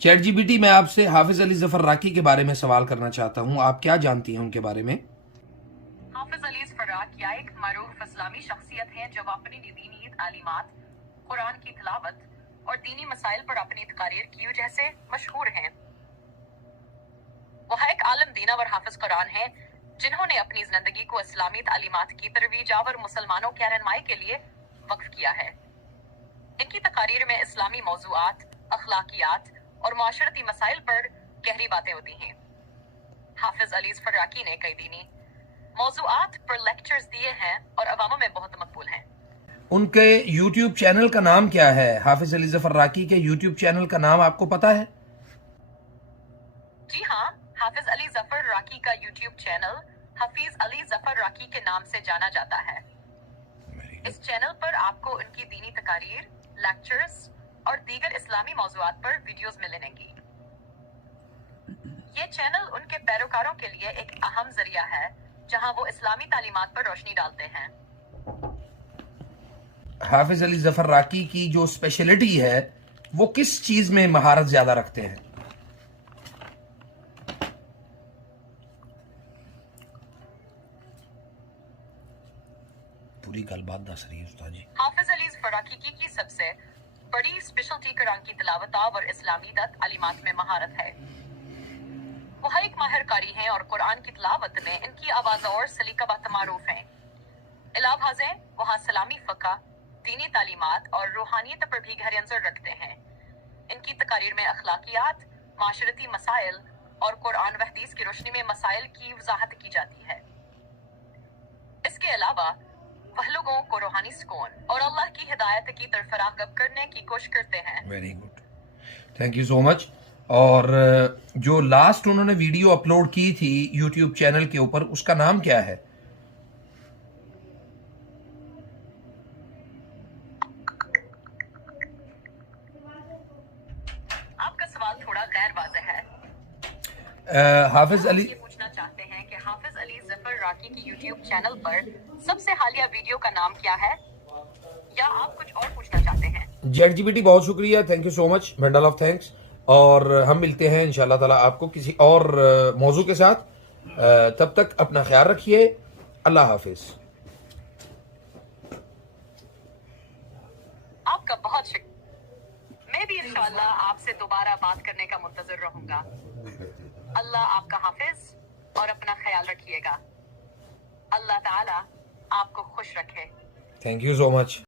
Chat GPT मैं आपसे हाफिज अली जफर राकी के बारे में सवाल करना चाहता हूँ, आप क्या जानती हैं उनके बारे में? हाफिज अली जफर राकी एक मरूफ इस्लामी शख्सियत हैं जो अपनी दीनी तालीमात, कुरान की तिलावत और दीनी मसाइल पर अपनी तकारीर की वजह से मशहूर हैं। वह एक आलम दीनावर हाफिज कुरान हैं जिन्होंने अपनी जिंदगी को इस्लामी तालीमात की तरवीज और मुसलमानों की रहनुमाई के लिए वक्फ किया है। इनकी तकारीर में इस्लामी मौजूआत, अखलाकियात और माशरती मसाइल पर गहरी बातें होती हैं। हाफिज अली जफर राकी ने कई दीनी मौजूआत पर लेक्चर्स दिए हैं और अवामों में बहुत मकबूल हैं। उनके यूट्यूब चैनल का नाम क्या है? हाफिज अली जफर राकी के यूट्यूब चैनल का नाम आपको पता है? जी हाँ, हाफिज अली जफर राकी का यूट्यूब चैनल हाफिज अली जफर राकी के नाम से जाना जाता है। इस चैनल पर आपको उनकी दीनी तकारीर, लेक्चर्स और दीगर इस्लामी मौजूआत पर वीडियोस मिलेंगी। ये चैनल उनके पैरोकारों के लिए एक अहम जरिया है जहां वो इस्लामी तालीमात पर रोशनी डालते हैं। हाफिज अली जफर राकी की जो स्पेशलिटी है वो किस चीज में महारत ज्यादा रखते हैं? पूरी गलबात दस रही है उस्ताद जी। हाफिज अली जफर राकी की सबसे बड़ी स्पेशलिटी कुरान की तिलावत और इस्लामी तालीमात में महारत है। वह एक माहिर कारी हैं और कुरान की तिलावत में इनकी आवाज और सलीका बातमारूफ हैं। इलाहाज़े वहाँ सलामी फ़क़ा, दीनी तालीमात और रूहानियत पर भी गहरी नज़र रखते हैं। इनकी तकारीर में अखलाकियात, माशरती मसाइल और कुरान व हदीस की रोशनी में मसाइल की वजाहत की जाती है। इसके अलावा वह लोगों को रूहानी सुकून और अल्लाह की हिदायत की तरफ राग़िब करने की कोशिश करते हैं। Very good, thank you so much. और जो लास्ट उन्होंने वीडियो अपलोड की थी यूट्यूब चैनल के ऊपर, उसका नाम क्या है? आपका सवाल थोड़ा गैर वाज़ेह है। हाफिज अली ये पूछना चाहते हैं कि हाफिज अली जफर राकी की यूट्यूब चैनल पर सबसे हालिया वीडियो का नाम क्या है, या आप कुछ और पूछना चाहते हैं? चैट जीपीटी बहुत शुक्रिया, thank you so much, bundle of thanks. और हम मिलते हैं इंशाल्लाह ताला आपको किसी और मौजू के साथ। तब तक अपना ख्याल रखिए, अल्लाह हाफिज। आपका बहुत शुक्रिया। मैं भी इंशाल्लाह आपसे दोबारा बात करने का मुंतजर रहूंगा। अल्लाह आपका हाफिज और अपना ख्याल रखिएगा। अल्लाह ताला आपको खुश रखे। Thank you so much.